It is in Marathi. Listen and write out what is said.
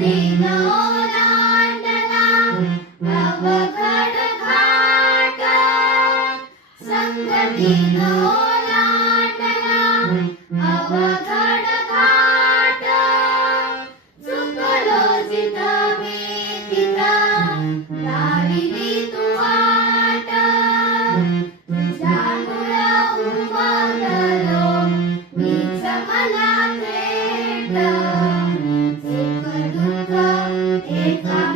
दिन ओलांडला अवघड घाट, संगतीन ओलांडला अवघड घाट. चुकलो जिथं मी तिथं लाविली तू वाट. तुझ्यामुळं उमगलो मीच मला थेट. एक दुःख एका